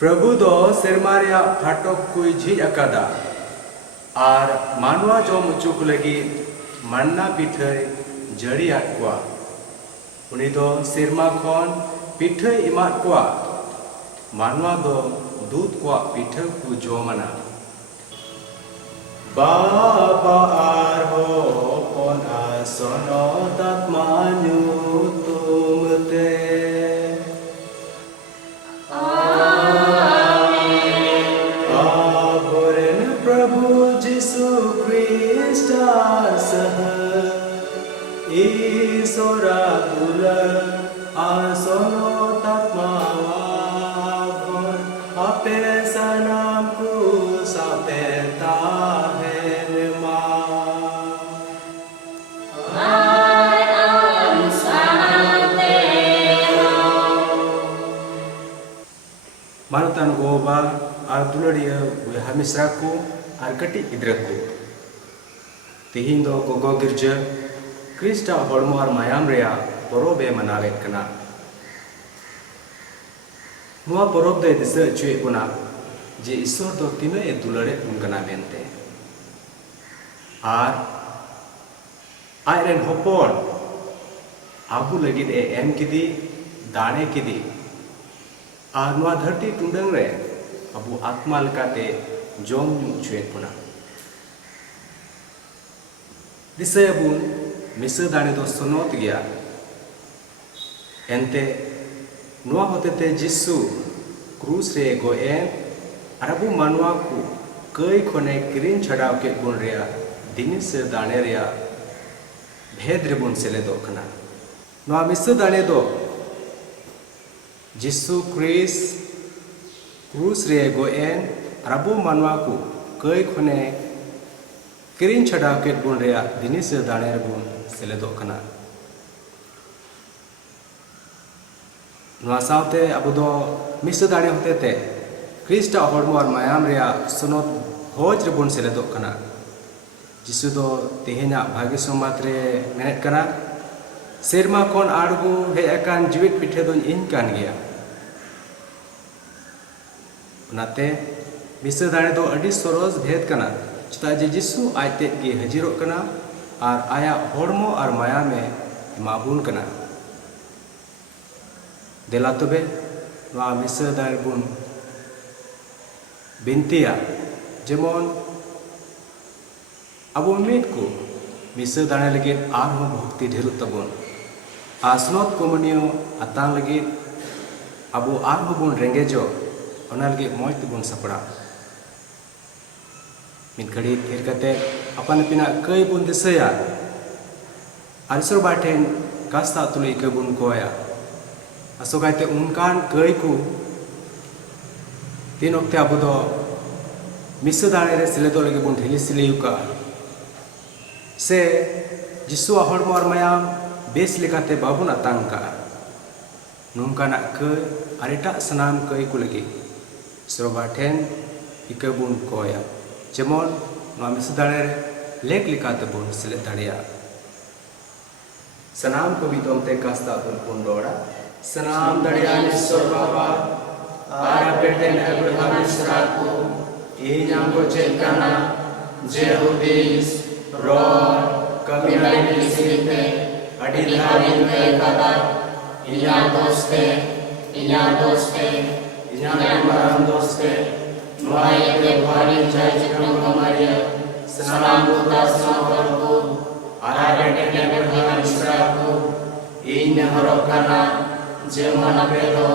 प्रभु दो सेरमारिया फाटक कुई झिज अकादा और मानवा जो मुचुक लगी मन्ना पिठै जड़ी आटकुआ उनी दो सेरमा खन पिठै इमात कुआ मानवा दो दूध कुआ पिठै कु जोमना बाबा आर हो पन आसनो तात्मान्यु तुमते Isora gula asono tatmawagon ape sanamku sapeta henma Manutan goba arduladia hamisraku arkati idraku Tihindo gogo girja Krista hormo ar mayam rea porobe manavet kana Nuwa porob de disa cue puna je isor do tino e dulare pun kana bente ar airen hopon abu lagid e em kidi dane kidi ar nuwa dharti tundang re abu atma lekate jom cue puna disa abun Misa dane do sonot gya ente nuwa hotete Jisu krus re goen arabu manwa ku kai khone kirin chadaw ke gun rea dinis dane rea bhed re bun sele do khana nuwa misa dane do Jisu Kris krus re goen arabu manwa ku kai khone kirin chadaw ke gun rea dinis dane re bun Seledo kana Nuwa saute abu do misa dane hote te Krista hormo ar mayam rea sunot hoj rebun seledo kana Jisu do tihena bhagi somatre menet kana serma kon argu he akan jiwit pithe do in kan gya Unate misa dane do adi soros bhed kana chita je Jisu aite ge hajiro kana और आया होड़मो और माया में माबून कना देला तबे नवा मिसा दारबुन बिनतिया जेमन अबो मिट को मिसा दाने लगे आर हो भक्ति ढेरु तबुन आसनोत कोमनियो अतांग लगे अबो आर हो बुन रेंगेजो ओना लगे मोय तबुन सपड़ा Min kali thir kate apan pina kai bun disaya Arisor baten kasta tuli ke bun koya Asokate unkan kai ku Tin okte abu do misa dane re sile do lagi bun thili sile yuka Se Jisu ahor mor mayam bes lekate babun atangka Nungkana kai arita sanam kai ku lagi Sor baten ikabun koya Jemon nami sedare lek likate bun sile thadia Sanam ko bitom te kasta tun pundora Sanam dadiani sorbaba ara beten Abraham Israku inyam ko chetkana Jehudis rod kamilai silite adilharin kata inyam doste inyam maram doste Nuai ke bhari jai chikram kamaria Sanam buddha samakarku Arabete ne Abraham Israku Inya horokana Jemana pedo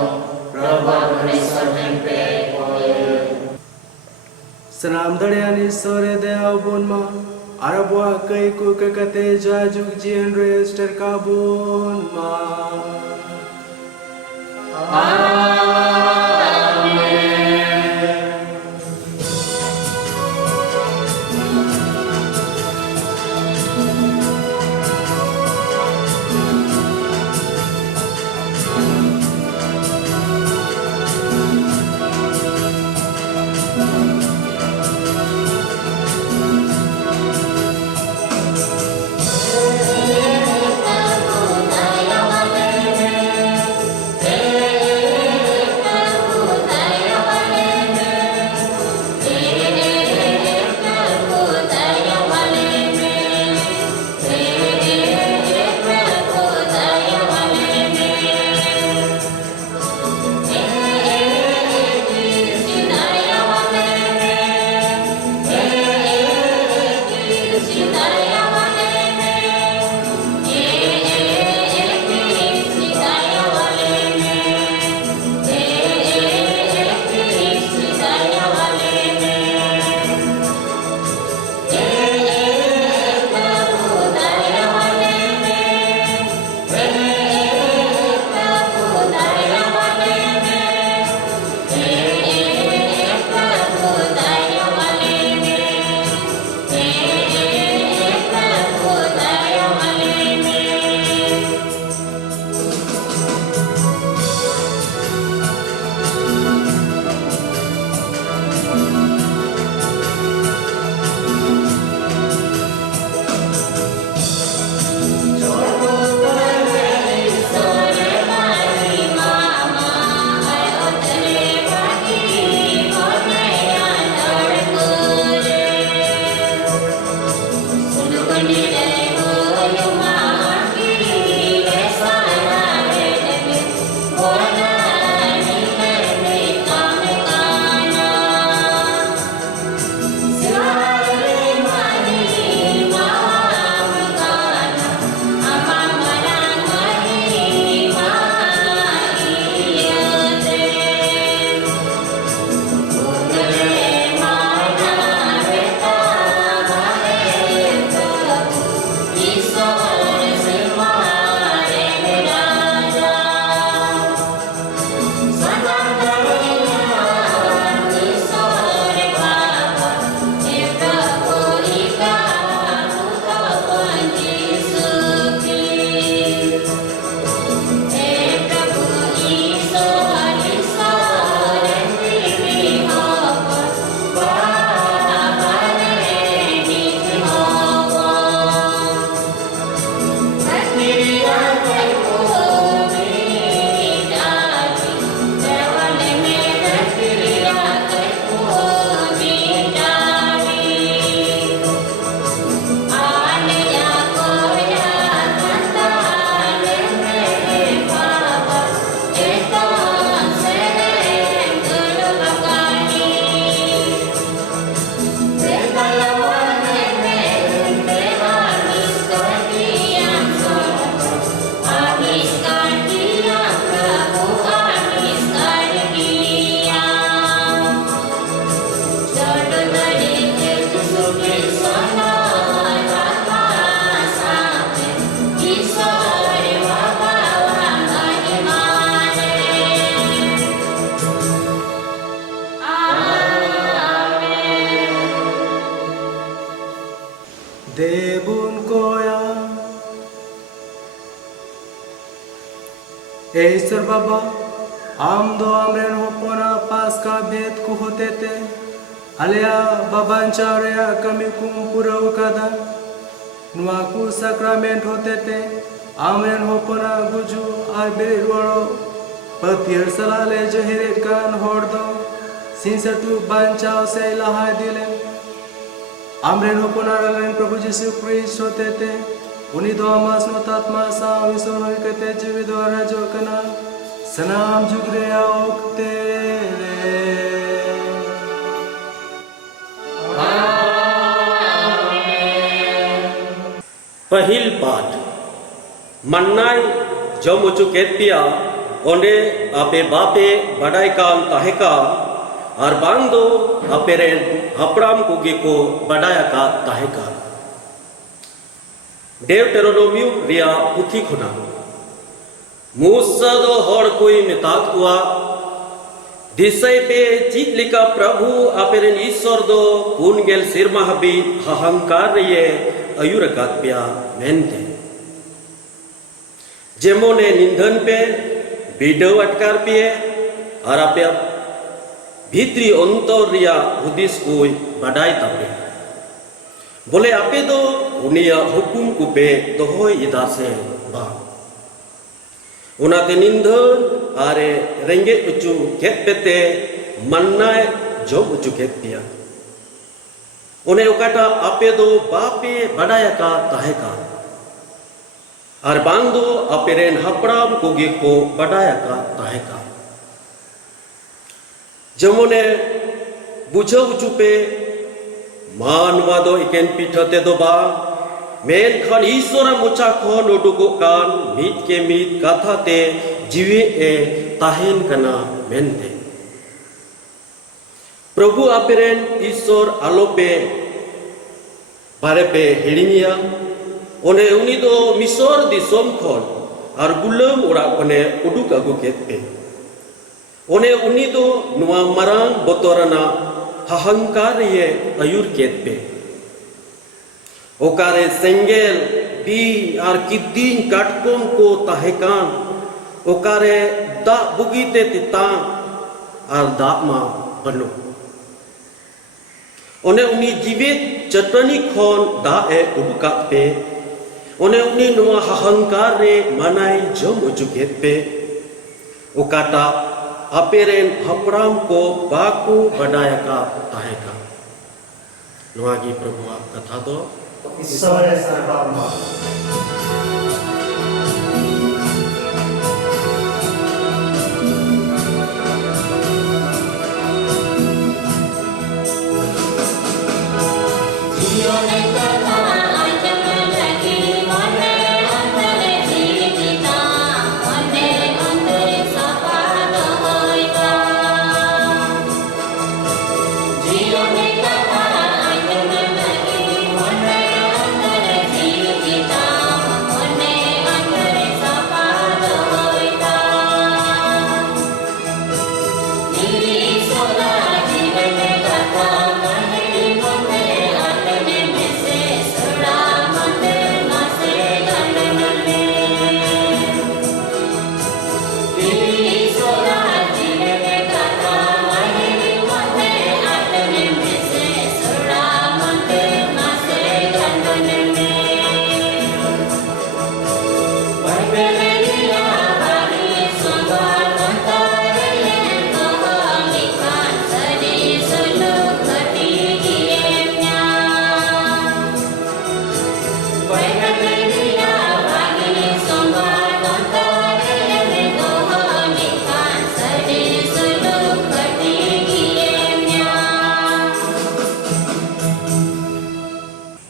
Prabha Vanisar Hempe Koye Sanam daryani sore deo bunma Arabwa kai ku kakate jajuk jien rester kabunma ईश्वर बाबा आम दो आमरेन होपोना पास का भेद को होते थे अलिया बाबांचा रेया कमी कुम पूरा उकादा नुआ को सैक्रामेंट होते थे आमरेन होपोना गुजु आर बेरुआरो पतियर सलाले जहिरेट कान होड़ दो सिंसटू बांचाओ से लहा दिले आमरेन होपोना रलेन प्रभु यीशु क्रिस्ट होते थे उन्हीं दो आमास नोतात्मा सा विसर होई कते जीवी द्वारा जो कना सनाम जुगरे ओकते रे पहिल पाठ मन्नाय जम उचुकेत पिया ओंडे आपे बापे बड़ाई कान ताहेका और बांग दो आपे रेन हपराम कुगे को बड़ाया का ताहेका डेवटेरोनोमियम रिया पुथी खुना मूसा दो हर कोई मेतात हुआ दिसाई पे चीत लिका प्रभु आपेरेन ईश्वर दो पुनगेल सिरमा हबी हहंकार रिये अयुरकात पिया मेनते जेमोने निंदन पे बिडव अटकार पिए और आपे भीतरी अंतर रिया हुदिस कोई बड़ाई तापे बोले आपे दो उनिया हुकुम कुपे दोहोय इदा से बा उनाते निंदन आरे रेंगे उचु केत पेते मन्नाय जम उचु केत पिया उन्हें उकाटा आपे दो बापे बड़ाया का ताहेका और बांग दो आपे रेन हपड़ाम कुगे को बड़ाया का ताहेका जमुने बुझा उचु पे मानवा दो इकेन पीठते दो बा मेन खान ईश्वर मुचा खोन उडुको कान मीत के मीत कथा ते जीवे ए ताहेन कना मेनते प्रभु आपेरेन ईश्वर आलो पे बारे पे हिड़िंगिया ओने उनी दो मिसर दिसोम खोन और गुलाम उड़ा कोने उडुक अगु केत पे ओने उनी दो नुआ मरांग बोतोरना हहंकार ये अयुर केत पे ओकारे सेंगेल बी और किद्दीन काटकोम को ताहेकान ओकारे दा बुगीते तिता और दा मा बनो ओने उनी जीवित चटनी खोन दा ए उडुकात पे ओने उनी नुआ हहंकार रे मनाई जम उजुकेत पे ओकाटा आपेरेन हपराम को बाकू बड़ाया का ताहेका नुआगी प्रभु आप कथा दो ईश्वर सर्वमा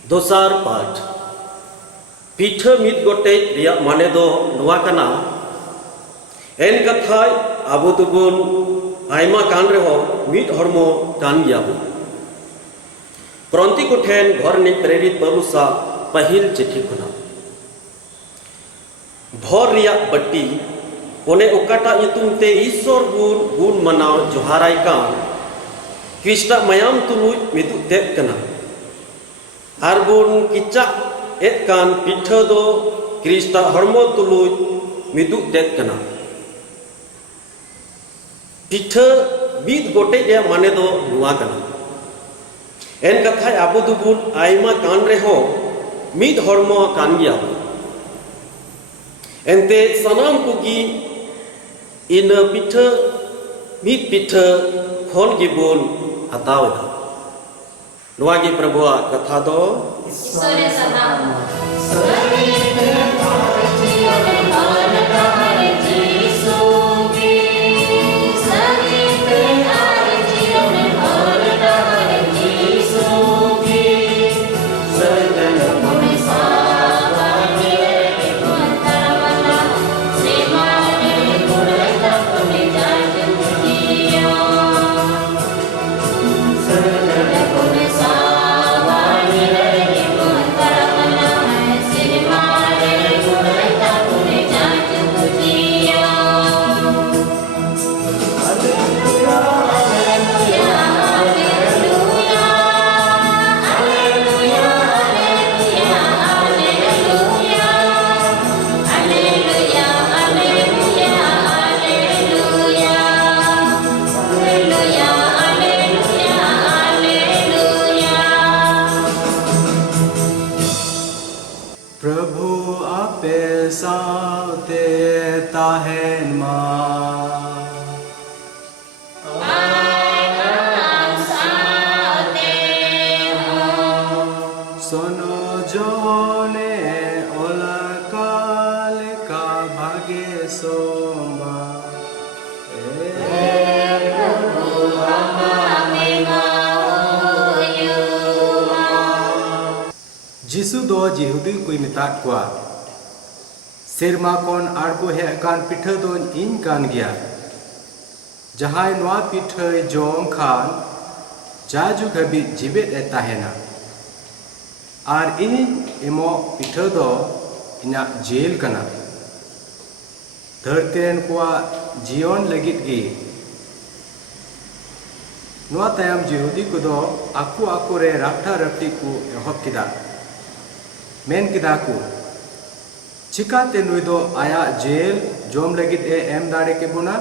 दोसार पाठ पीठ मित गोटे रिया माने दो नुआ कना एन कथाय आबो दुबुन आयमा कान रे हो मित हरमो कान गियाबो प्रंति कोठेन घर नि प्रेरित परुसा पहिल चिट्ठी खुना भोर रिया बट्टी ओने ओकाटा युतुम ते ईश्वर गुण मनाव जोहाराय कान क्रिस्टा मयाम तुलुय मिदु तेत कना आरबुन किचा एत कान पीठ दो क्रिस्टा हरमो तुलुय मिदु तेत कना पिठा बीत गोटे या माने दो नुआ कना एन कथा आबो दुबुन आइमा कान रे हो मीद हरमो कान गया एनते सनाम कुगी इन पिठा मीद पिठा खोल गिबुन हतावदा नुआ गी प्रभुआ कथा दो ईश्वरे सनाम प्रभु आपे साथे ताहेन मा सोनो जोने ओला काल का भागे सोमा जिसु दो जिहुदी कुई मितात कुआ सेरमा कोन आड़गो हे कान पिठा दोन इन कान गया जहाय नवा पिठा जोम खान जाजु गबि जिबेत ए ताहेना आर इन एमो पिठा दो इना जेल कना धरतेन कुआ जीवन लगित गी नवा तायम जिहुदी को दो आकु आकु रे राठा रट्टी को एहब किदा मेन किदा को चिकाते नुई दो आया जेल जोम लगित ए एम दाड़े के बुना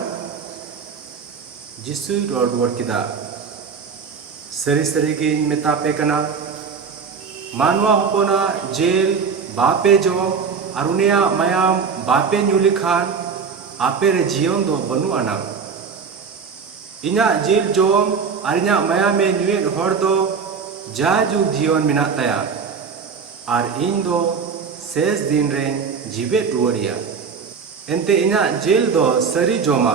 जिसु रोड किदा सरी सरी की मितापे कना मानवा होपोना जेल बापे जो अरुणिया मयाम बापे न्यूली खान आपे रे जीवन दो बनु आना इना जेल जोम अरिना मया में न्यूएन होर दो जाजु जीवन मिना तया आर इन दो शेष दिन रे जीवे रुवड़िया एनते इना जेल दो सरी जोमा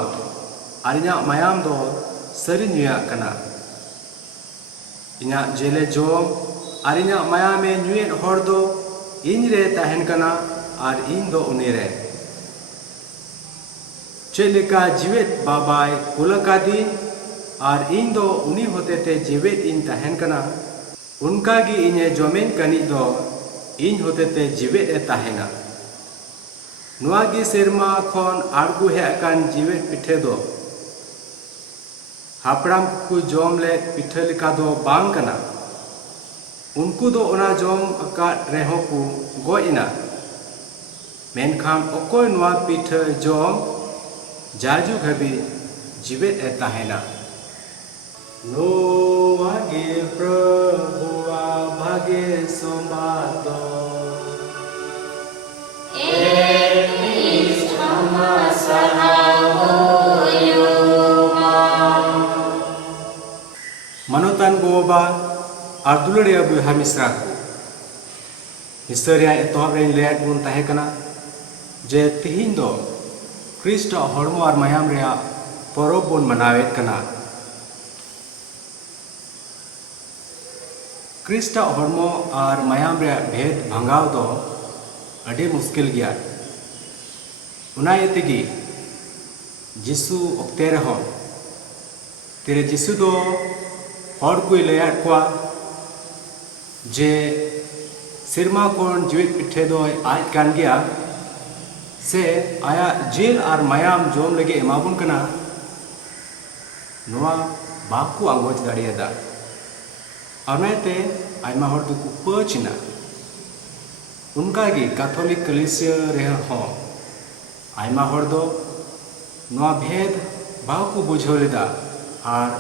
आर इना मयाम दो सरी न्यूया कना इना जेले जोम आर इना मया में न्यूएन होर दो इन रे ताहेन कना आर इन दो उनी रे चेलिका जीवेत बाबाय कुलका दिन आर इन दो उनी होते ते जीवेत इन ताहेन कना उनका गी इने जोमेन कनी दो इन होते ते जीवे ए ताहेना नुआ गी सेरमा खन आड़गु हे अकान जीवे पिठे दो हापड़ाम को जोम ले पिठे लिका दो बांग कना उनको दो ओना जोम अका रेहो को गोइना मेनखान ओकोय नुआ पिठे जोम जाजु घबी जीवे ए ताहेना नुआ गी प्रभुआ भागे सोमातो Manutan goba ardulare abu hamisra historia etohab rein leat bun tahe kana je tihin do Kristo hormo ar mayam rea porob bun manawet kana Krista hormo ar mayam rea bhed bhangaw do ade muskil gya una yetegi Jisu okte rehon tere Jisu do hor koi layat kwa je sirma kon jiwit pithe do aj kan gya se aya jail ar mayam jom lage emabun kana noa baku angoj dariada arnaite aima hor du ku pachina unka gi catholic कलिसिया रे हो आइमा हर दो नवा भेद बाको बुझाव लेदा और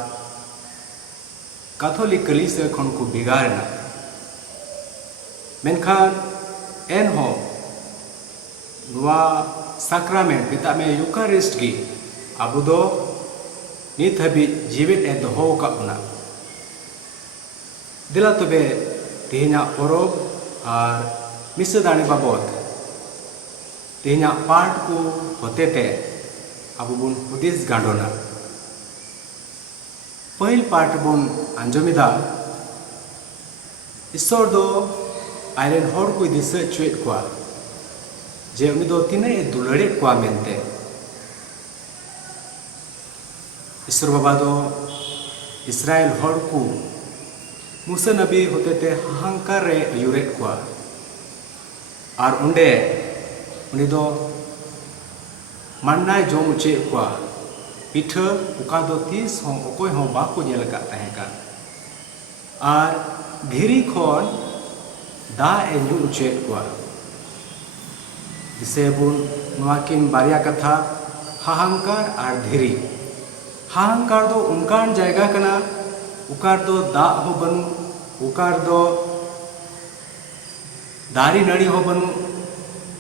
Catholic कलिसिया खन को बिगाड़ना मेनखान एनहो नुआ साक्रामेंट बिता में यूकारिस्ट की अबो दो नित हबी जीवित ए दोहो काबना दिला तबे तेहना परब और मिसदानी बाबत तेहना पाठ को होतेते अबो बुन हुदिस गांडोना पहिल पाठ बुन आंजमिदा ईश्वर दो आयरन हर को दिशा चुएट को जे उनी दो तिने दुलड़े को मेनते ईश्वर बाबा दो इस्राएल हर को मूसा नबी होतेते हंकार रे युरेट को और उंडे उनी दो माननाय जोम उचे को पिठा उका दो तीस हों ओकोय हों बाको नेल का तहेका और धीरी खन दा ए न्यू उचे को जिसे बुन नुआकिन बारिया कथा हाहांकार और धीरी हाहांकार दो उनकान जायगा कना उकार दो दा हो बनु उकार दो दारी नड़ी हो बनु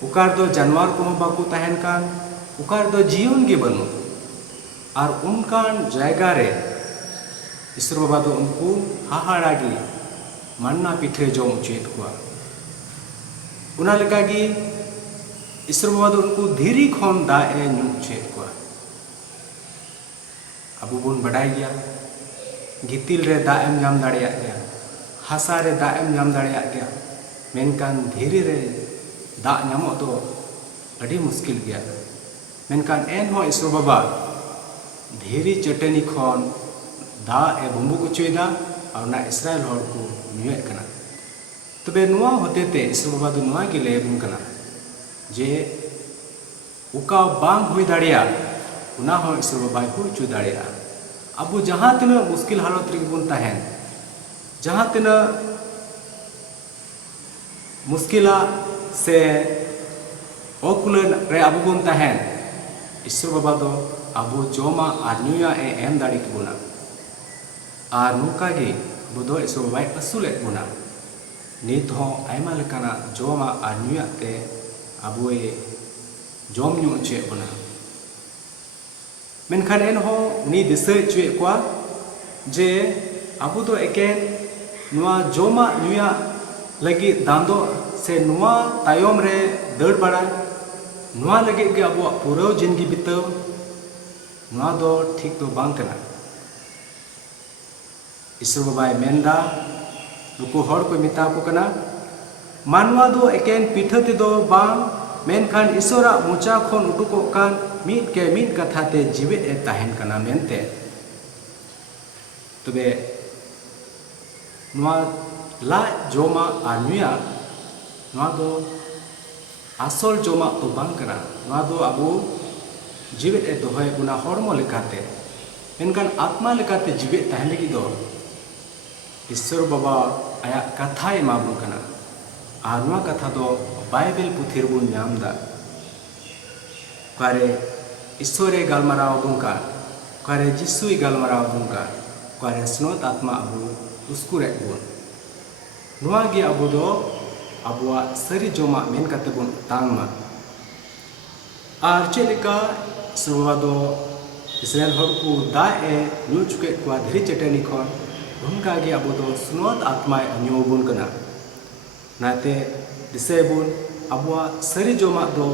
उकार दो जानवर को बाको तहन कान उकार दो जीवन के बनु और उनकान जायगा रे ईश्वर बाबा दो उनको हाहाड़ागी मानना पिठे जोम उचित को उना लगा ईश्वर बाबा दो उनको धीरी खन दा ए न्यू उचित को अबो बुन बड़ाई गया गितिल रे दा एम नाम दाड़िया गया हासा रे दा एम नाम दाड़िया गया मेनकान धीरे रे दा नामो तो अड़ी मुश्किल गया मेनकान एन हो ईश्वर बाबा धीरी चटनी खन दा ए बुम्बु को चुईदा और ना इस्राएल हर को न्यूए कना तबे नुआ होते ते ईश्वर बाबा दो नुआ के ले बुन कना जे उका बांग हुई दाड़िया उना हो ईश्वर बाबा हुई चु दाड़िया अब जहाँ तना मुश्किल हालत रे बुन तहन जहाँ तना मुश्किला से ओकुलन रे अब बुन तहन ईश्वर बाबा दो अब जोमा और न्यूया ए एम दाड़ी के बुना और नुका गे अब दो ईश्वर बाबा असुले बुना नित हो आयमा लेकाना जोमा और न्यूया ते अब ए जोम न्यू चे बुना मेनखान एन हो उनी दिशा चुए को जे अबो दो एकेन नुआ जोमा न्यूया लगी दांदो से नुआ तायम रे दड़ बड़ा नुआ लगे के अबो पूरा जिंदगी बिताव नुआ दो ठीक तो बांग कना ईश्वर बाबा मेनदा नुको हर को मिता को कना मानवा दो एकेन पिठा ते दो बांग मेनखान ईश्वरा मुचा खन उडुको कान मीट के मीट कथा ते जीवित ए तहन कना मेनते तबे नुआ ला जोमा आनुया नुआ दो आसल जोमा तो बांग कना नुआ दो अबो जीवित ए दोहय गुना हरमो लेकाते मेनखान आत्मा लेकाते जीवित तहन लगी दो ईश्वर बाबा आया कथा एमाबुन कना और नुआ कथा दो बाइबल पुथि बुन नाम दा कारे ईश्वरे गालमाराव बुनका कारे जिसुई गालमाराव बुनका कारे स्नोत आत्मा अबु उसकुरे बुन नुआ गे अबु दो अबुआ सरी जोमा मेन कते बुन तांगमा और चेलिका सुबा दो इस्राएल हर को दा ए न्यू चुके को धीरे चटनी खन उनका गे अबु दो स्नोत आत्मा न्यू बुन कना नाते दिसे बुन अबुआ सरी जोमा दो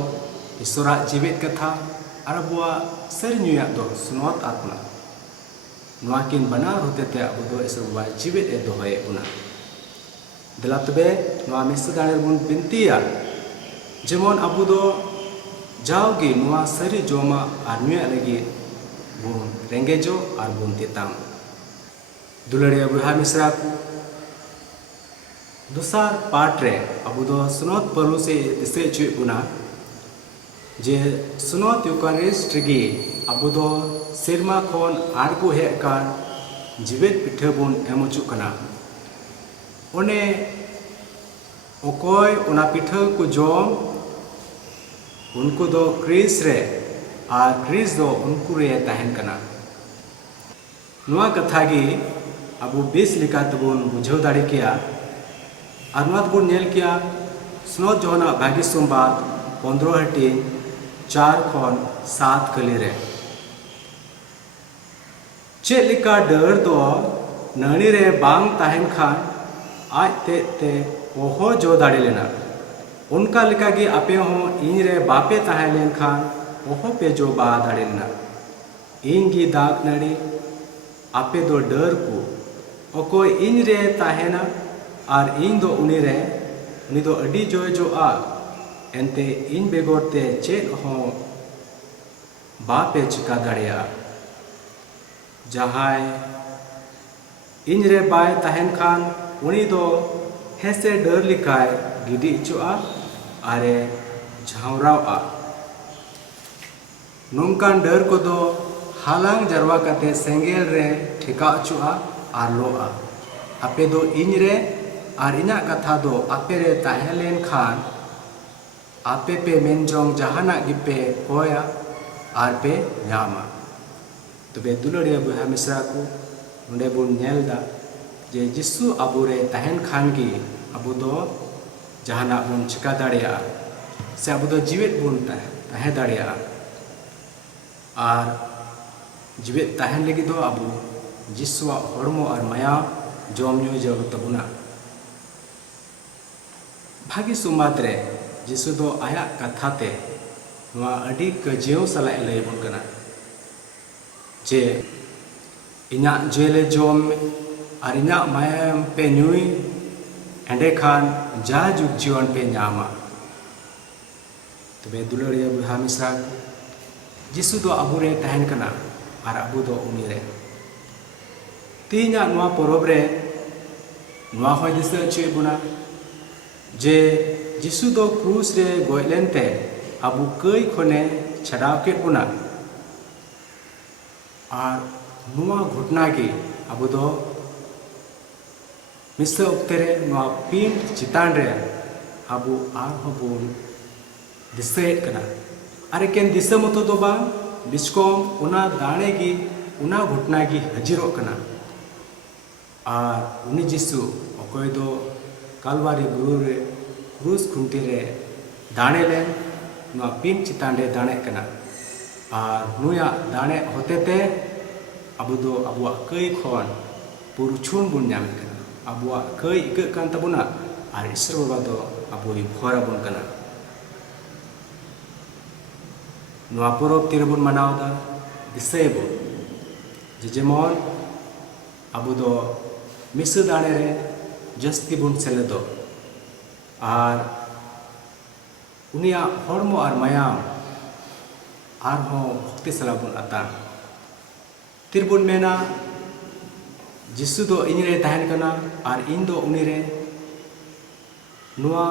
ईश्वरा जीवित कथा और अबुआ सरी न्यूया दो स्नोत आत्मा नुआ किन बना होते ते अबु दो ईश्वर बाबा जीवित ए दोहय उना दिला तबे नुआ मिस दाड़े बुन बिनतिया जेमन अबु दो जाओगे नुआ सरी जोमा और न्यूया लगी बुन रेंगेजो और बुन तिताम दुलड़िया बुहा मिश्रा को दूसर पार्ट रे अबु दो सुनोत पलू से दिसे चुई बुना जे सुनोत यूकारिस्ट गे अबु दो सिरमा खन आरगो हे कान जीवित पिठा बुन एमचु कना ओने ओकोय ओना पिठा को जोम उनको दो क्रिस रे और क्रिस दो उनको रे तहन कना नुआ कथा गी अबु बेस लिका तबुन बुझाव दाड़े किया और नुआ तबुन नेल किया स्नोत जोहना भागी सोमबार 15 हटिन 4 खन 7 कली रे चेलिका डर दो नणी रे बांग तहन खान आज ते ओहो जो दाड़े लेना उनका लिका गी आपे हो इन रे बापे तहन लेन खान ओहो पे जो बा दाड़े लेना इन गी दाग नड़ी आपे दो डर को ओको इन रे तहना और इन दो उनी रे उनी दो अडी जो आ एनते इन बेगोरते चेत हो बापे चिका दाड़िया जहाय इन रे बाय तहन खान उनी दो हेसे डर लिकाय गिडी चुआ आरे झावरावा नोंकान डर को दो हालांग जरवा कते सेंगेल रे ठिका चुआ आर लोआ आपे दो इन रे आर इना कथा दो आपे रे तहलेन खान आपे पे मेनजोंग जहाना गिपे कोया आर पे न्यामा तबे दुलड़िया बुहा मिश्रा को नोंडे बुन नेलदा जे जिसु अबु रे तहन खान गी अबु दो जहाना बुन चिका दाड़िया से अबु दो जीवित बुन तहे दाड़िया और जीवित तहन लगी दो अबु जिसुआ हड़मो और माया जम न्यू जरूर तबुना भागी सुमात रे जिसु दो आया कथाते नुआ अडी कजियो सलाय लय बुन कना जे इना जेले जम और इना मायम पे न्यूई एंडे खान जा जुग जीवन पे नामा तबे दुलड़िया बुहा मिश्रा जिसु दो अबु रे तहन कना और अबु दो उनी रे तीना नुआ परब रे नुआ होय दिसे चे बुना जे जिसु दो क्रूस रे गोयलेनते अबु कई खने छड़ाव के बुना और नुआ घटना की अबु दो मिस उक्ते रे नुआ पिंड चितान रे अबु आर हबुन दिसेट कना अरे केन दिसे मतो दो बा बिस्कोम उना दाणे की उना घटना की हजिरो कना और उनी जिसु अकोय दो कालवारी गुरु रे क्रूस खुंटी रे दाणे ले नुआ पिंड चितान रे दाणे कना और नुया दाणे होते ते अबु दो अबुआ कई खन पुरुछुन बुन नाम कना अबुआ कई इक कान तबुना और ईश्वर बाबा दो अबुई भोरा बुन कना नुआ परब तिरबुन मनावदा दिसेबो जे जेमन अबु दो मिस दाणे रे जस्ती बुन सेलेदो और उनिया हड़मो और मायाम आर हो भक्ति सला बुन आता तिरबुन मेना जिसु दो इन रे तहन कना और इन दो उनी रे नुआ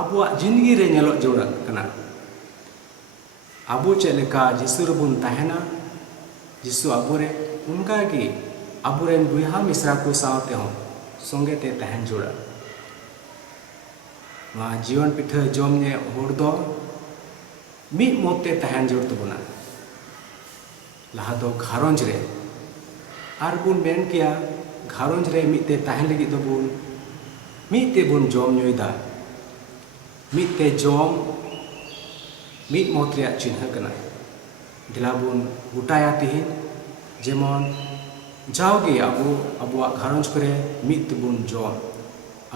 अबुआ जिंदगी रे नेलो जोड़ा कना अबु चेलेका जिसु रबुन तहना जिसु अबु रे उनका की अबु रेन बुहा मिश्रा को सावते हो संगे ते तहन जोड़ा नुआ जीवन पिठा जम ने होड़ दो मिट मोते तहन जोड़ तबुना लहा दो घारोंज रे आर बुन मेन किया घारोंज रे मिते तहन लगी दो बुन मिते बुन जम न्योयदा मिते जम मिट मोत रे चिन्ह कना दिला बुन गुटाया तिहिन जेमन जाओगे अबु अबुआ घारोंज करे मित बुन जम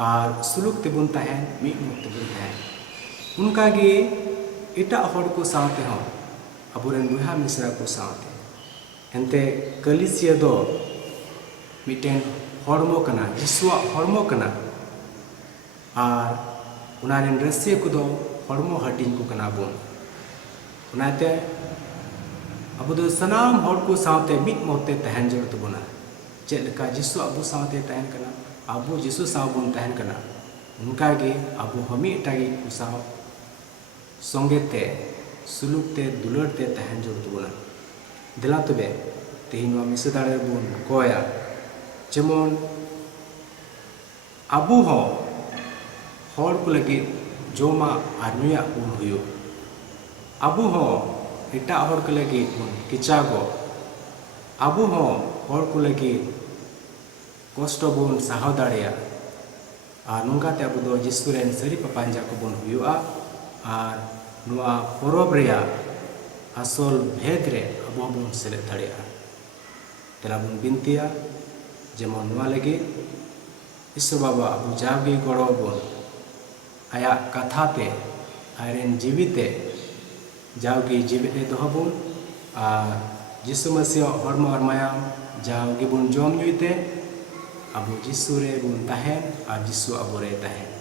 और सुलुक तेबुन तहन मिट मोत तेबुन तहन उनका गे इटा हड़ को सावते हो अबुरेन बुहा मिश्रा को सावते एनते कलिसिया दो मिटेन हड़मो कना जिसुआ हड़मो कना और उनारेन रसिया को दो हड़मो हटिंग को कना बुन उनाते अबु दो सनाम हड़ को सावते मिट मोते तहन जोड़ तबुना चेलका जिसु अबु सावते तहन कना अबु जिसु साव बुन तहन कना उनका गे अबु हमी इटागी को साव संगे ते सुलुक ते दुलड़ ते तहन जोड़ तबुना दिला तबे तेहिन वा मिस दाड़े बुन कोया जेमन अबु हो हड़ को लगी जोमा और नुया बुन हुयो अबु हो एटा हर को लगी किचागो आबू हो हर को लगी कष्ट बन साह दाड़िया और नोंगाते आबू दो जिसु रेन सरी पापांजा को बन हुआ और नुआ परब रेया आसल भेद रे आबू बन सेले दाड़िया तेला बन बिनतिया जेमन नुआ लगी ईश्वर बाबा आबू जागे गड़ो बन आया कथाते आयरन जीविते जाओगी जीवित दोहबुन और जिसु मसीह हरम और मायाम जाओगी बुन जम नुईते अबू जिसु रे बुन तहन और जिसु अबू रे तहन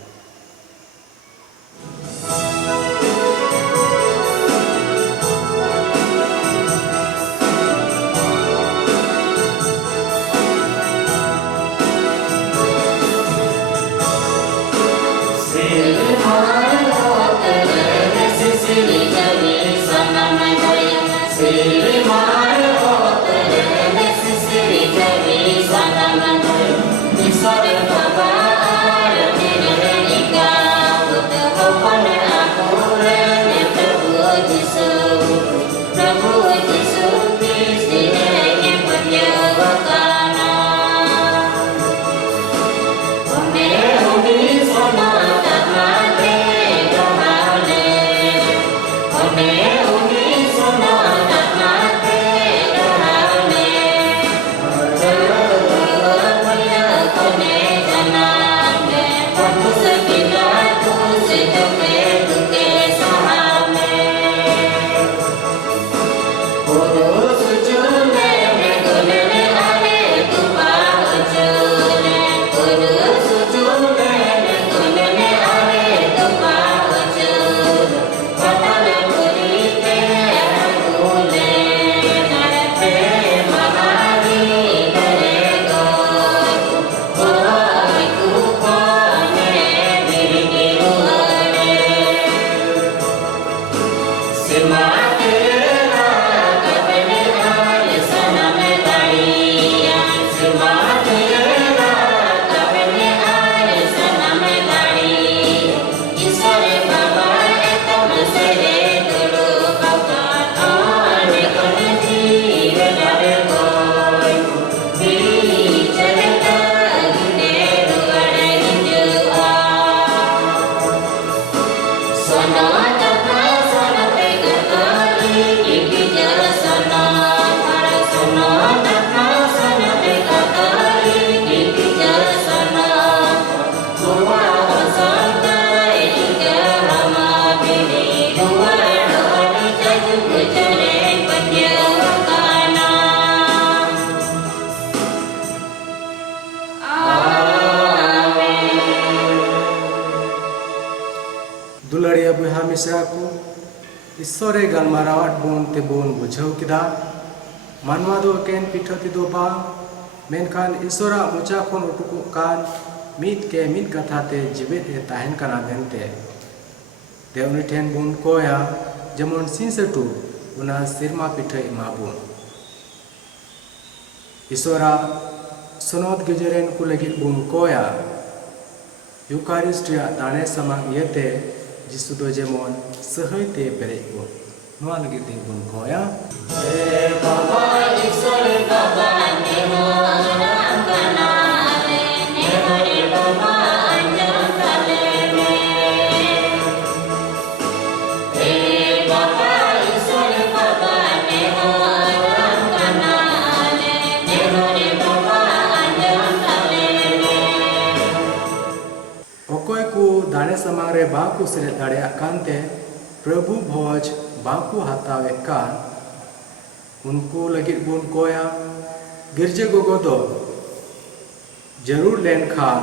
दुलड़िया बुहा मिश्रा को ईश्वरे गलमारावट बोन ते बोन बुझाव किदा मानवा दो केन पिठती दो बा मेनखान ईश्वरा मोचा खन उटुकु कान मीत के मीत कथा ते जीवित ए ताहन कना बेनते ते उनी ठेन बोन कोया जेमन सिंसटू उना सिरमा पिठा इमाबुन ईश्वरा सनद गिजरेन को लगी बोन कोया यूकारिस्टिया दाने समांग येते जिसु दो जेमन सहयते पेरेबो नोआ लगी ते बुन कोया हे बाबा ईश्वर बाबा ने हो राम कना ने हरि बाबा अंजन तले में हे बाबा ईश्वर बाबा ने हो राम कना ने हरि बाबा अंजन तले में ओकोय को दाने समांग रे बाकु सेले दाड़िया कांते प्रभु भोज बाकु हातावे कान उनको लगी बुन कोया गिरजे गोगो दो जरूर लेन खान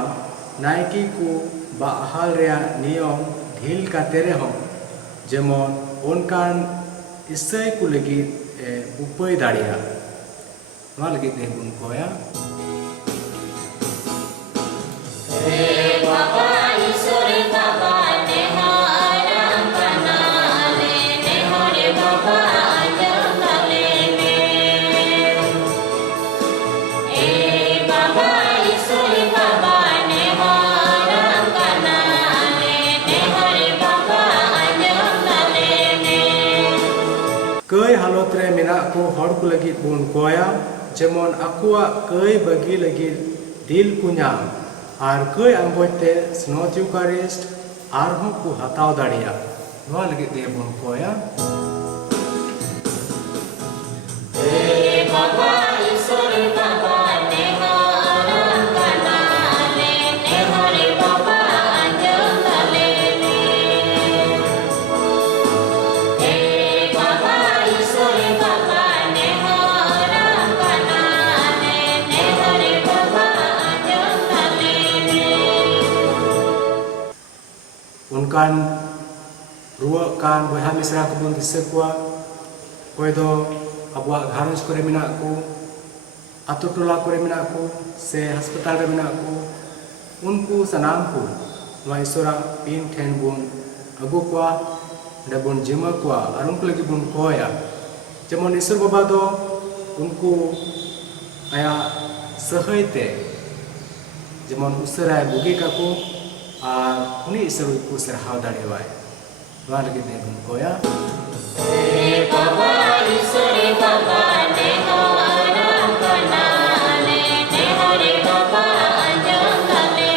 नायकी को बाहाल रेया नियम ढील का तेरे हों जेमन उनकान इससे को लगी उपय दाड़िया वहाँ लगी दे बुन कोया हे बाबा ईश्वर बाबा ने हो राम कना ने हरि बाबा अंजन तले में हे बाबा ईश्वर बाबा ने हो राम कना ने हरि बाबा अंजन तले में कई koi halot re menak ko hor ko lagi bun koya jemon akuak koi bagi lagi dil kunyam ar koi ambote snow eucharist ar ho ko hataw daria noa lagi de bun koya Baba Isor Baba Neharam Kanale Nehore Baba Anjalale Baba Isor Baba Neharam Kanale Nehore Baba Anjalale unkan ruak kan boha misra ko bun disa kwa koi do abuak gharanj kore menak ko atu tola kore menak ko se hospital re menak ko unku sanam ko noa isora pin then bun agu kwa da bun jema kwa arun ko lagi bun koya jemon isor baba do unku aya sahai te jemon usara bugi ka ko ar uni isor ko serhaw darewai noa lagi de bun koya Baba Isor Baba Neharam Kanale Nehore Baba Anjalale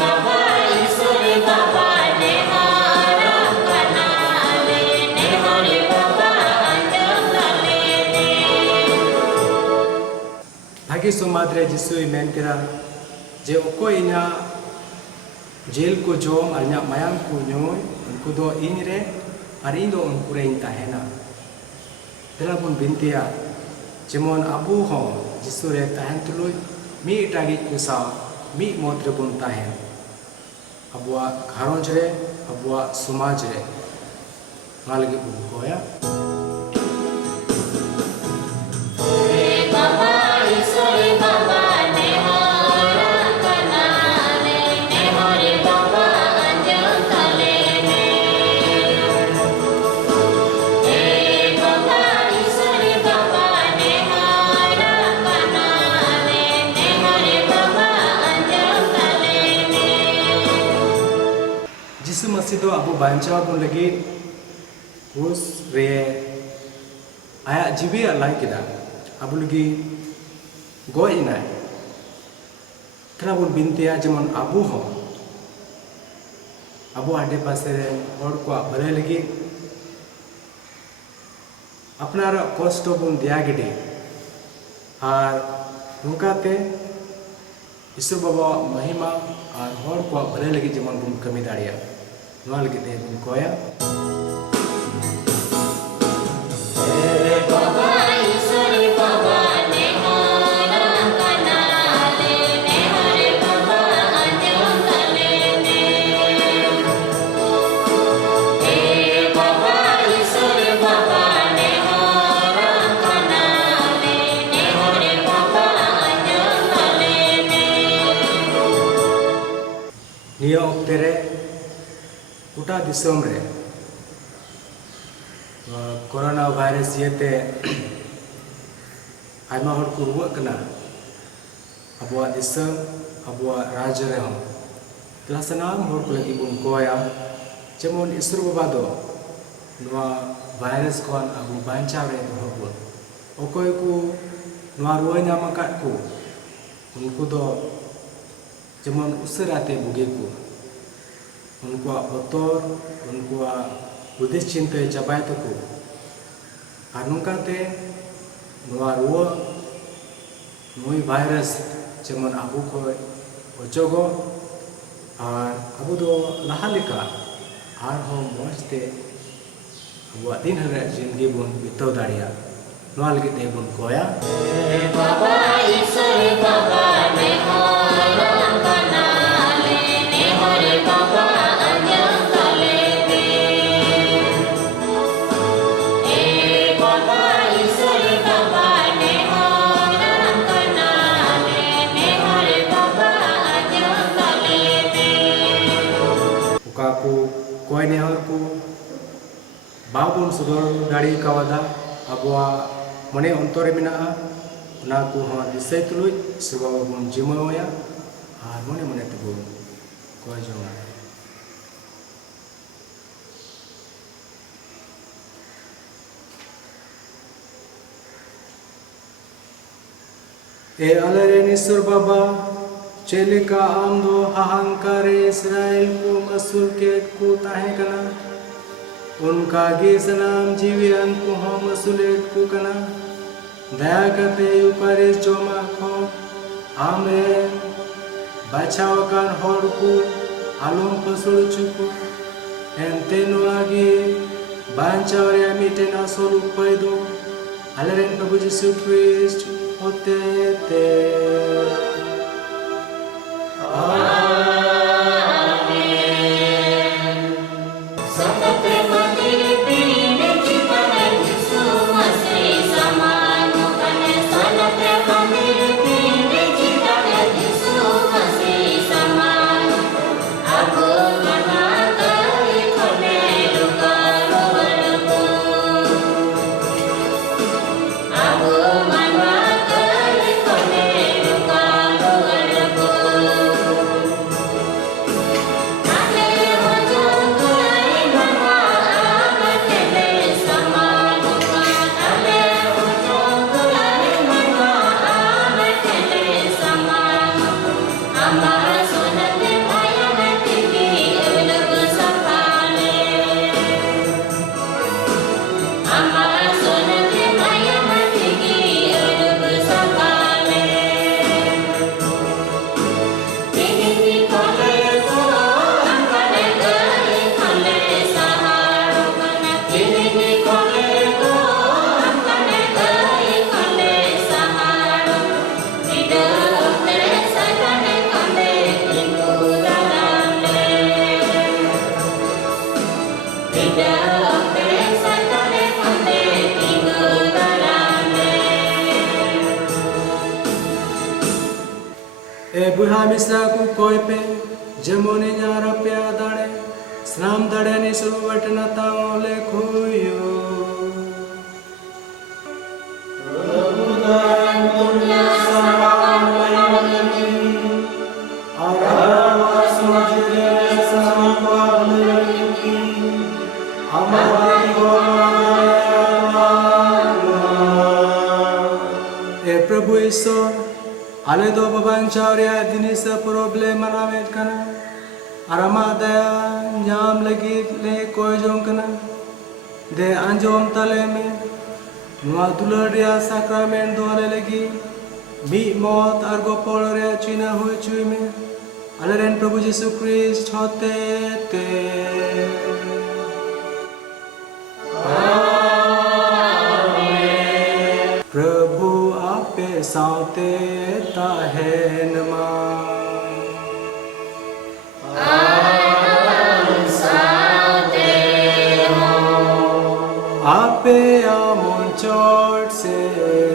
Baba Isor Baba Neharam Kanale Nehore Baba Anjalale Bagi somadre Jisui men kira je okoi inya जेल को जोम अरण्या मायाम को न्योय उनको दो इनरे अरिंदो उनको रे इंता है ना तेरा बुन बिंतिया जेमोन अबू हो जिसुरे ताहन तुलुय मी इटागी कुसा मी मोत्र बुन ताहन अबुआ घरोंज रे अबुआ समाज रे मालगी बुन कोया Baba Isor Baba Neharam Kanale Nehore Baba Anjalale Baba Isor Baba Neharam Kanale Nehore Baba Anjalale जिसु मसीह दो अबु बांचाव बुन लगी उस रे आया जीवी अलाई किदा अबु लगी गोय इनाय तेरा बुन बिंतिया जेमन अबु हो अबु आडे पासे रे और को भले लगी अपनार कष्ट बुन दिया गिडे और नुकाते ईश्वर बाबा महिमा और हर को भले लगी जेमन बुन कमी दाड़िया नोआ लगी दे बुन कोया Baba Isor Baba Neharam Kanale Nehore Baba Anjalale Baba Isor Baba Neharam Kanale Nehore Baba Anjalale निया ओक्ते रे गोटा दिसोम रे कोरोना वायरस येते आयमा हर को रुआ कना अबुआ दिसम अबुआ राज्य रे हम तला सनाम हर को लगी बुन कोया जेमन ईश्वर बाबा दो नोआ वायरस कोन अबु बांचा रे दो बुन ओकोय को नोआ रुआ ᱧᱟᱢ ᱟᱠᱟᱫ को उनको दो जेमन उसराते बुगे को उनको बतौर उनको उद्देश्य चिंता चाबाय तको और नुकाते नोआ रुआ नुई वायरस जेमन अबु को ओचोगो और अबु दो लहालिका आर हो मजते अबु दिन हरे जिंदगी बुन बिताव दाड़िया नोआ लगी दे बुन कोया Baba Isor Baba Neharam Kanale Nehore Baba Anjalale Baba Isor Baba Neharam Kanale Nehore Baba Anjalale उका को कोई नेहर को बाबुन सुधर दाड़ी कावादा अबुआ मने अंतरे मिना ना को हाँ दिसै तुलुय सुबह बुन जिमाया और मने मने तबुन कोई जोंगा ए अलरेन ईश्वर बाबा चेलिका आम दो हाहांकारे इस्राएल को मसूल के को ताहे कना उनका गे सनाम जीवियन को हम मसूलेट को कना दया करते यूकारिस जोमा को हमरे बचावकान हर को आलम पसुल चुको एंते नोआगे बांचावरे मिटेन असोल उपाय दो अलरेन प्रभु यीशु ख्रिस्ट होते ते बुहा मिश्रा को कोई पे जमोने न्यारा पे आदाड़े स्नाम दाड़े नि सुरु वटना ताओले खोयो प्रभुदान दुनिया समान लयमलकी आरावा समझे समान लयमलकी हमारी ए प्रभु ईश्वर ale do baban chawriya dinis problem manamet kana arama daya nyam lagi le koy jong kana de anjom tale me nuwa dulariya sacrament do ale lagi mi mot argo polariya china hui chui me aleren prabhu jesu christ hote te प्रभु आपे साते ताहेन आपे आमोन चोट से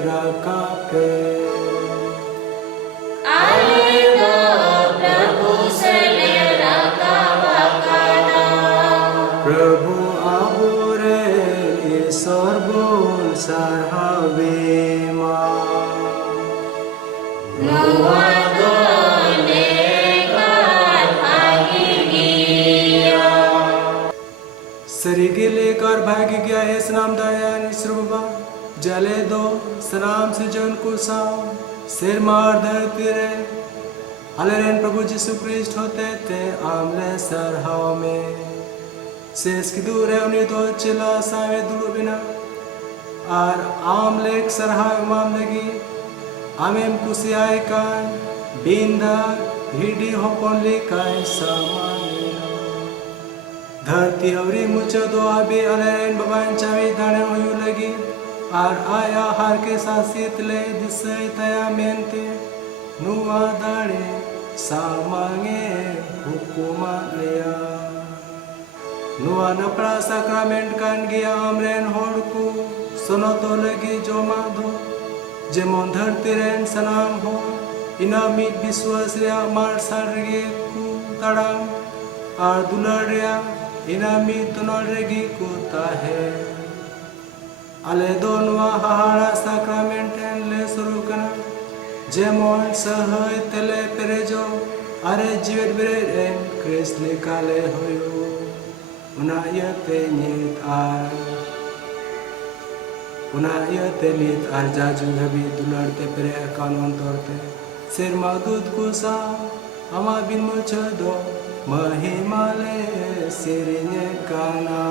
रखा पे प्रभु आबोरे ईश्वर बोल सरहावे सरीगे लेकर भाग गया है सनाम दया निश्रुबा जले दो सनाम से जन को साव सिर मार धरती रे अलरेन प्रभु यीशु ख्रिस्ट होते थे आमले सरहाव में शेष की दूर है उन्हें तो चिल्ला सावे दुलु बिना और आमलेक सरहाव माम लगी आमेम कुसियाय कान बिंदा हिडी होपन लेकाय सामान्य धरती अवरी मुझे दो अभी अलरेन बबान चावी दाने हुई लगी और आया हार के सासित ले दिसे तया मेंते नुआ दाने सामांगे हुकुमा लिया नुआ नपड़ा सैक्रामेंट कान गया आमरेन होड़ को सुनो तो लगी जो माधो जेमोन धरती रेन सनाम हो इना मीत विश्वास रिया मार सारगे को तड़ाम और दुलर रिया इनामी तनोल रेगी कोता है ale do nua hahara sacrament le suru kana jemon sahay tele perejo are jiwet bere en Christ le kale hoyo una yate nyet ar Una iate nit arjaju habi dunarte pere akan ontorte serma dut kusa ama bin muchado mahimale sirine kana.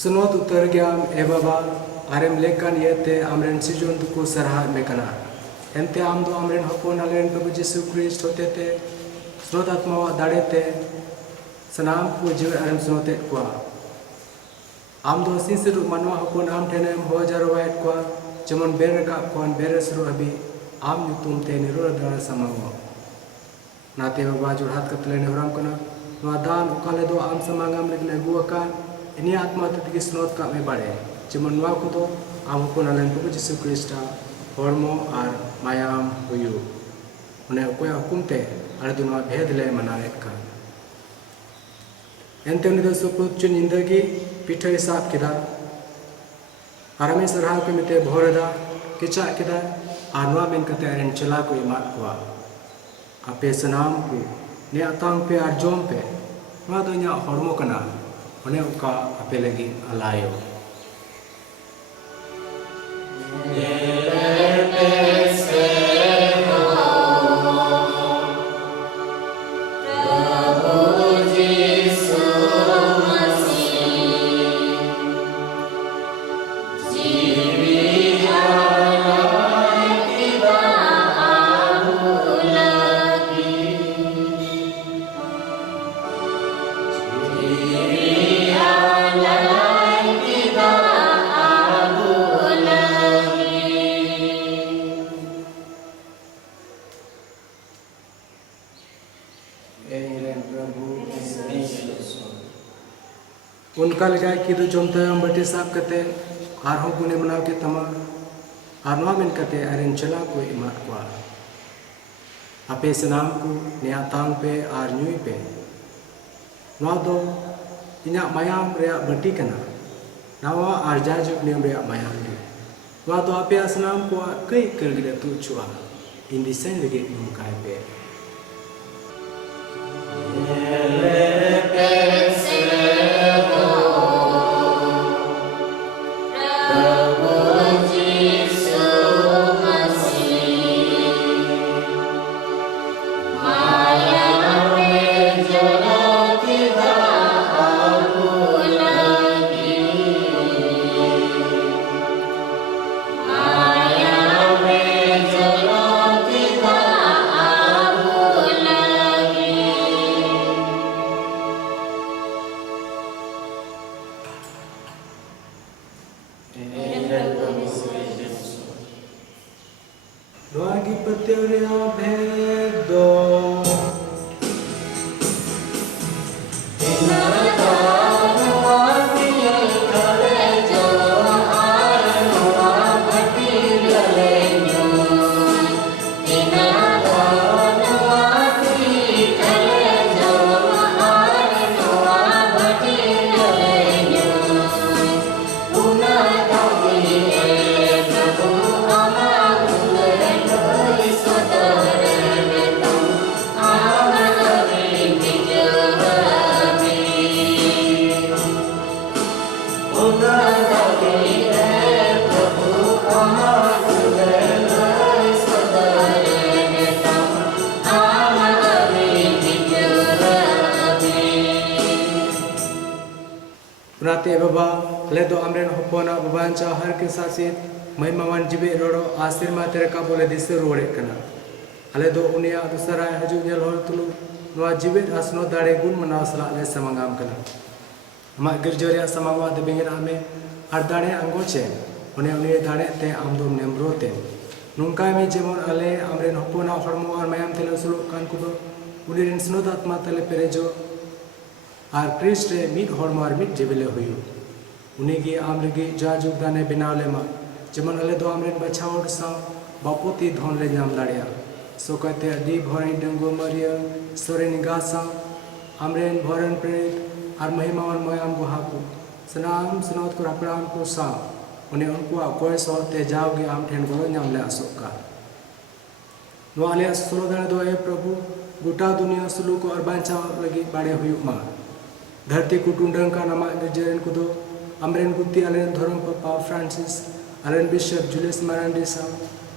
Sunot utar gyam e baba arem lekan yete amren sijon tuku sarha mekana ente am do amren hopon alen Prabhu Jisu Christ hotete sunot atmawa dadete sanam ku jiw arem sunote kwa am do sisiru manwa hopon am tenem ho jarwait kwa jemon berga kon beresru abi am nyutum te nirura dara samango nate baba jurhat katle ne horam kana no dan ukale do am samangam legle guakan ini atma tadi snot ka me bare jeman wa ko to am ko nalen Prabhu Jisu Krista hormo ar mayam huyu une ko hukum te ar dunwa bhed le manaret ka ente uni do suput chun indagi pithai sap kida arame sarha ko mete bhorada kicha kida anwa men kate aren chala ko imat kwa ape sanam ku ne atang pe ar jom pe ma do nya hormo kana one uka ape lagi alayo उनका लगा कि दो जमता हम बटे साफ करते are हो गुने मनाव के तमा आर नवा मेन करते अरेन चला को इमात को अपे सनाम को निया तांग पे आर न्यूई पे नवा दो इना मायाम रे बटी कना नवा आर जाजुक नियम रे मायाम गे नवा दो अपे सनाम को कई कर गिले तू चुआ इन दिसन लगे मुकाय पे Maya me jolo kita Onate baba ledo amren hopona babancha har ke sasit महिमावान जीवे रोड़ो आशीर्मा तेरे का बोले दिसे रोड़े कना अले दो उनिया दूसरा हजू जल हो तुलु नवा जीवे आसनो दाड़े गुण मनाव सला ले समंगाम कना मा गिरजोरिया समंगवा दे बिंगरा में हर दाड़े अंगोचे उन्हें दाड़े ते आमदो नेमरोते नुंका में जेमन अले अमरेन होपोना हरमो और मायाम तेले सुलु कान कुदो उनिरिन स्नोद आत्मा तेले पेरेजो आर क्रिस्ट रे मिड हरमो आर मिड जेबेले हुयु उनिगी आम लगी जा जुगदाने बिनाव लेमा जेमन अले दो आमरेन बचाव सा बापोती धन ले नाम दाड़िया सो कहते अडी भरन डंगो मरिया सोरेन गासा आमरेन भरन प्रेत आर महिमावान मयाम गुहाकु सनाम सनोत को रापराम को सा उन्हें उनको कोई सोते जाओगे आम ठेन गो नाम ले असोका नो आले सोलो दाड़े दो ए प्रभु गोटा दुनिया सुलु को और बांचाव लगी बाड़े हुयु मा धरती कुटुंडंग का नामा गजरन को दो अमरेन गुत्ती अलेन धर्म पापा फ्रांसिस अलेन बिशप जुलियस मारांडी सा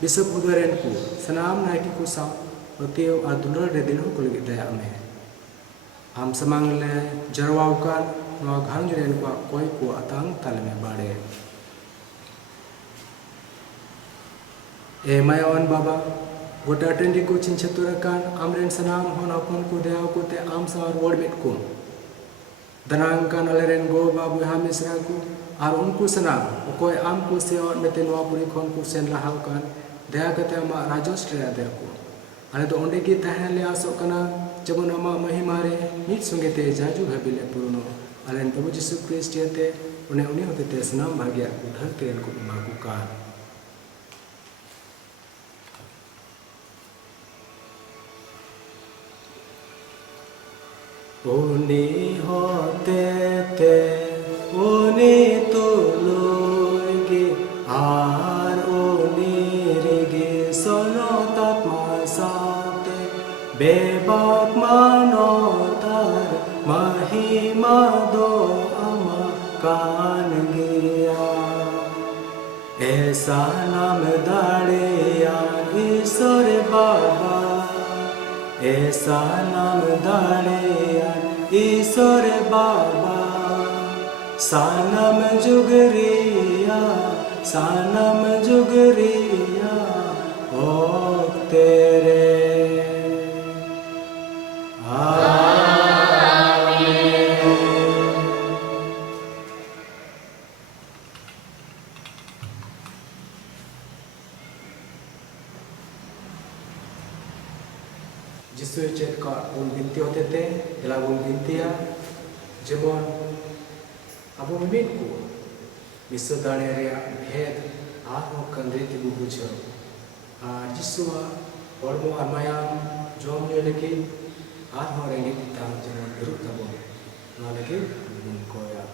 बिशप उदरेन को सनाम नायकी को सा ओतेव आ दुलर रे दिल को लगी दया में हम समांग ले जरवाव का नो घांग रेन को कोई को अतांग तल में बाड़े ए मायावन बाबा गोटा टेंडी को चिंचतुरकान अमरेन सनाम होन अपन को दया को ते आम सार वर्ड में को दनांकान अलेरेन गो बाबू हामिसरा को और उनको सनाम कोई आम को से और मेते नवापुरी खन को सेन लहाव कान दया कते अमा राजस्ट्रे आदर को अले तो ओंडे की तहन ले आसो कना जबन अमा महिमा रे मिट संगे ते जाजू हबिले पुरनो अलेन प्रभु यीशु ख्रिस्ट ते उन्हें उन्हीं होते ते सनाम भाग्य उधर तेन को मागु कान ओनी होते ते ओनी तो लोगे आर ओनी रेगे सोनो तात्मा साते बेबाक मानो तार महिमा दो अमा कान गया ऐसा नाम दाड़े यार ईश्वर बाबा ऐसा नाम दाड़े ईश्वर बाबा सानम जुगरिया ओ तेरे जिससे चेत का उन गिनती होते थे इला उन गिनतिया जेमन अबो मिट को विश्व दाड़े रे भेद आत्म कंद्रिति बुझो आ जिसुआ हरमो आर मायाम जोम ले लगे आत्म रेंगे ताम जेमन दुरु तबो ना लगे मन कोया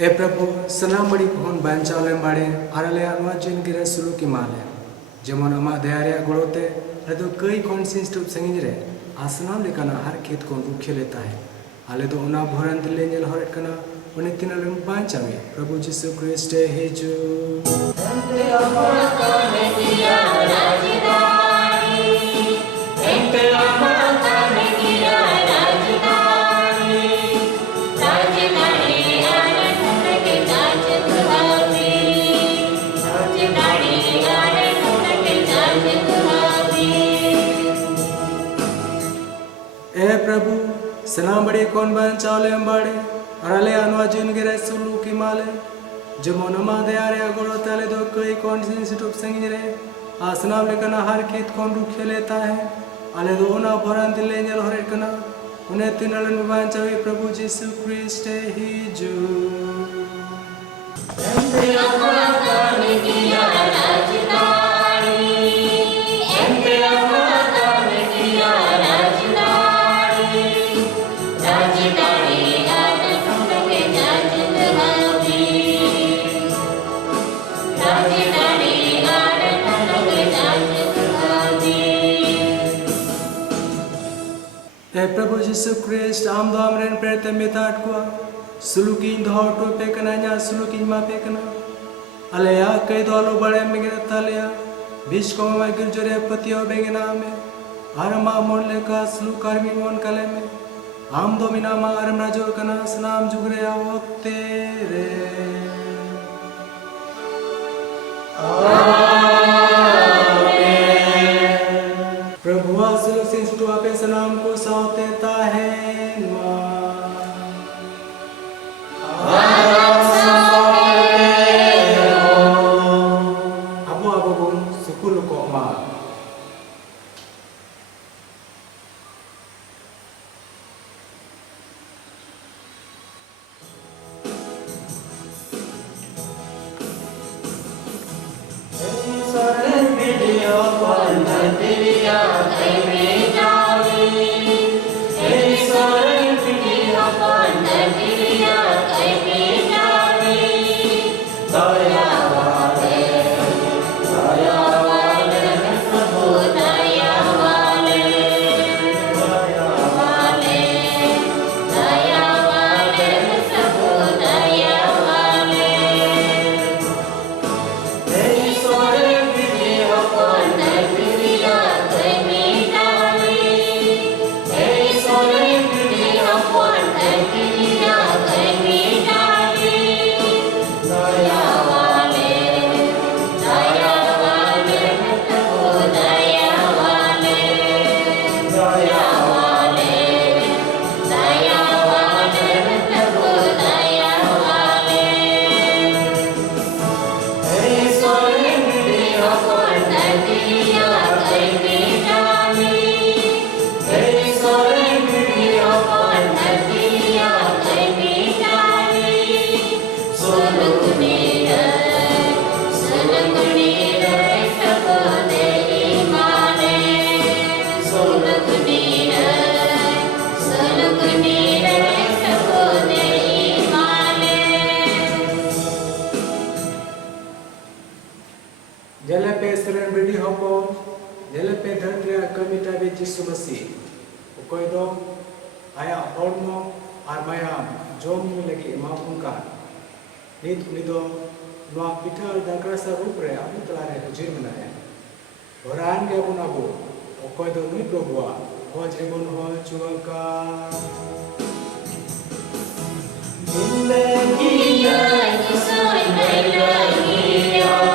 ए प्रभु सनाम बड़ी कोहन बांचावले बाड़े आरले अनवा जिन गिरे सुलु की माले जेमन अमा दयारे गोड़ोते रेदो कई कॉन्सिस्टुप संगिन रे आसनाम लेकाना हर खेत को रुखे लेता है आले दो उना भरन दिले नेल हरट कना उन्हें तिनालम बांचावे प्रभु यीशु ख्रिस्ट हेजु अंते अमर करने किया राजधानी अंते अमर करने किया राजधानी प्रभु सनाम बड़े कौन बन चावले बड़े और अले अनुआ जुन गिरे सुलू की माले जो मोनमा दे आरे अगोड़ो ताले दो कई कौन सी सिटुप संगी रे आसनाम लेकना हर कीत कौन रुखे लेता है अले दो ना भरन दिले जल हरे कना उन्हें तिनलन में बन चावे प्रभु यीशु क्रिस्ट ही जो प्रभु यीशु क्रिस्ट आम दो हमरेन प्रेरते मेताट को सुलुकिन दो हटो पे कना nya सुलुकिन मा पे कना अलेया कई दो आलो बड़े में गिर तालिया बीच को में गिर जोरे पतियो बेगना में आरमा मोन ले का सुलु कर्मी मोन कले में आम दो मिना मा आरम राजो कना सनाम जुगरे आवते रे प्रभु आसुल सिंटू आपे सलाम को सौतेता है अबो अबो बुन सुकुल को मा जले पे सरेन बिडी होको जले पे धरती कमिटा बे यीशु मसीह कोई दो आया हॉर्मो और मायाम जोम में लगी मापुन का नीत उनी दो नवा पिठा दाकरा सा रूप रे अबु तला रे हुजिर में है भरान के अबु नाबो कोई दो नुई प्रभुआ हो जेबन हो चुका जिंदगी या सोई मैला मेरा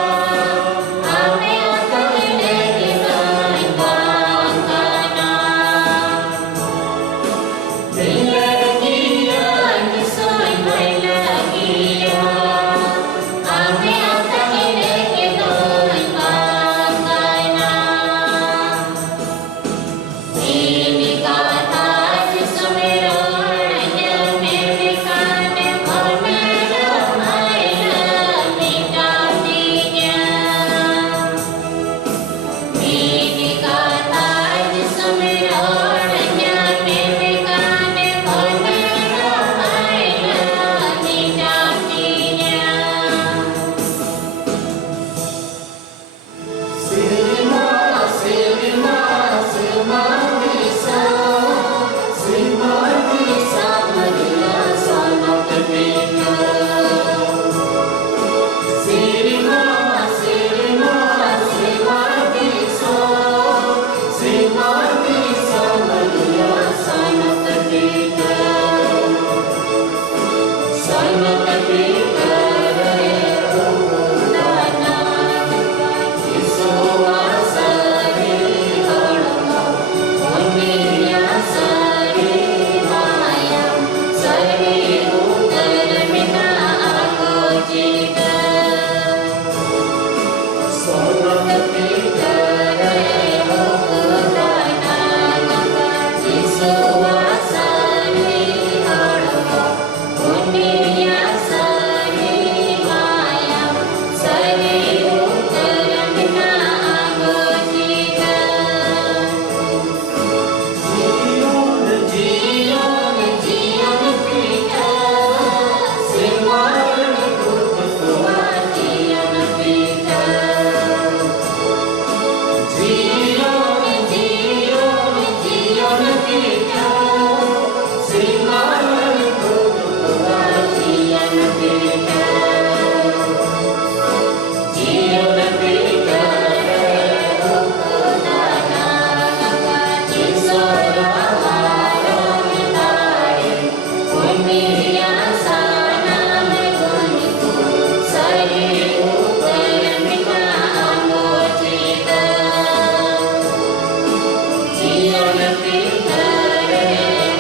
Sion pintere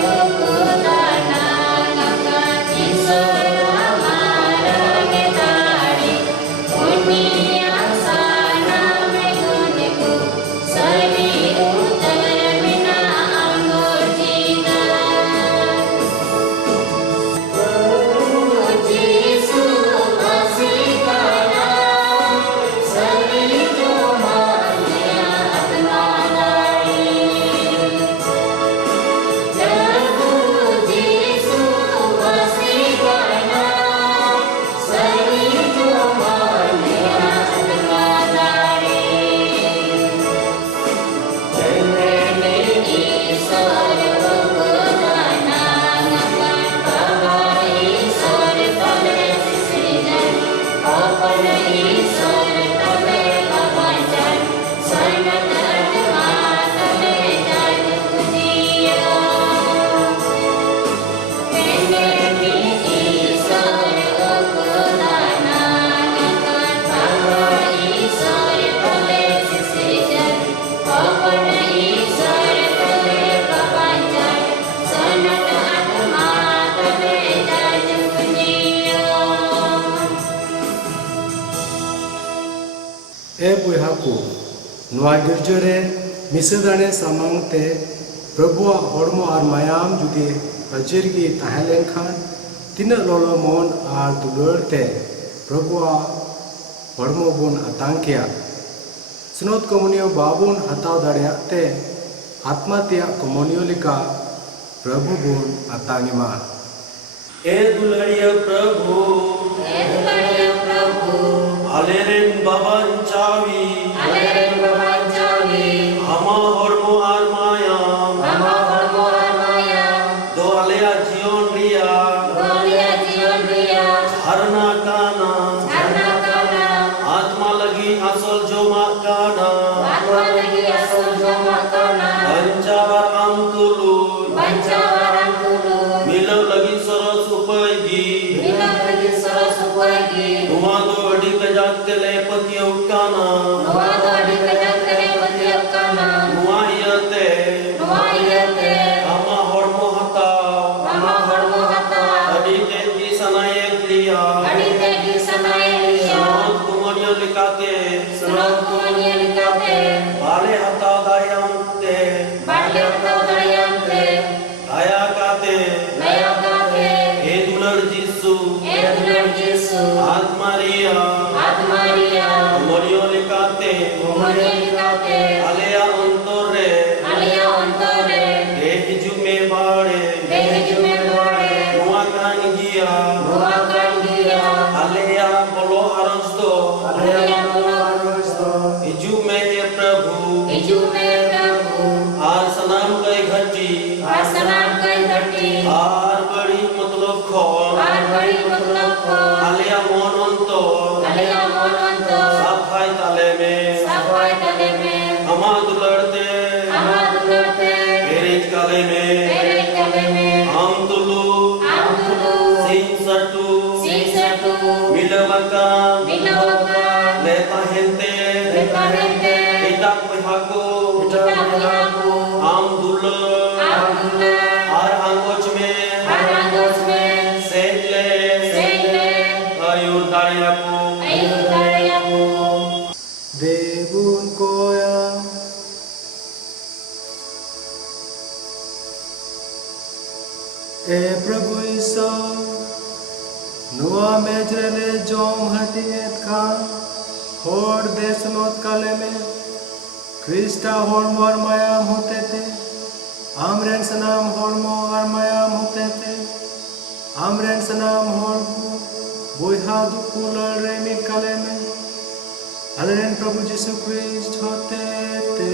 ukutana nakan Isor amara gedari Unia sana meguniku Sari utar mina anggojina Yesu masih kala Sari jomanya atmanari Prabu Yesu masih kala Sari jomanya atmanari Jemene Isor ukutana nakan Bapa Isor tole sisrijan Apana Isor tole kapancan Sanat atma tole jadu pujiya Jemene Isor ukutana nakan Bapa Isor tole sisrijan Apana Isor tole kapancan Sanat atma tole jadu pujiya बुहाको नवा गिरजरे मिसदाने सामंगते प्रभुआ हरमो और मायाम जुदि अजरगी ताहेलेन खान तीना लोलो मन और दुलरते प्रभुआ हरमो बुन आतांकिया स्नोत कमुनियो बाबुन हताव दाड़ेयाते आत्मा तिया कमुनियो लिका प्रभु बुन आतांगिमा ए दुलड़िया प्रभु Edulariya Prabhu आलेरेन बाबान चावी Aleren babancawi हमा हरमो आर माया Mama hormo armaya दो आलेया जीवन रिया Golia jion ria हरना काना Karna kana आत्मा लगी असल जोमा काना Atma lagi asal joma kana पंचावर आम तुलु Pancawaran tulu मिलो लगी सरस उपयोगी Bila lagi saras upagi नुआ दो अड़ी कजाक के ले पतियों काना Nuwa tadi kejang kene petiap kana नुआ यते Nuwa iyate हमा हरमो हता Mama hormo hata अड़ी के की सनाये लिया Adi tegi sanae liya सनोत कुमरियो लिकाते Sunod kumanya likate बाले हता दायाम ते Bale atau dayante आया काते Layakate हे दुलड़ जिसु Edular Yesu आत्मारिया Atmaria कुमरियो लिकाते Kumanya likate आलेया अंतरे Alia ontore हे हिजु में बाड़े Dehi jume bore नुआ कान गिया Ruakan dia आलेया बोलो अरज दो Alia mulo हिजु में हे प्रभु Ijume Prabhu आर सनाम कई घटी Asalam kai dhati आर बड़ी मतलब खोल Ar bari matlab ko Alia मोन अंतो Alia mononto साफाई ताले में Safai tale me अमा दुलड़ते Amadulate मेरेज काले में Mere tale me आम Tulu Amdulu Singh सटू Sisatu मिलवका Milawakan लेता हेंते Leparente इताक पिहाको Itapihaku आम दुल Abdullah आर आंगोच में Arangos me सेले Sele आयुर दारियाको Ayutarayaku देवुन कोया ए प्रभु ईश्वर नुआ मेजरले जोम हटियत का होड़ देशनोत काले में क्रिस्टा होड़मोर मायाम होते थे आमरेन सनाम होड़मो और मायाम होते थे आमरेन सनाम होड़ को बुहा दुकुलर रेमी काले में अलेन प्रभु यीशु क्रिस्ट होते थे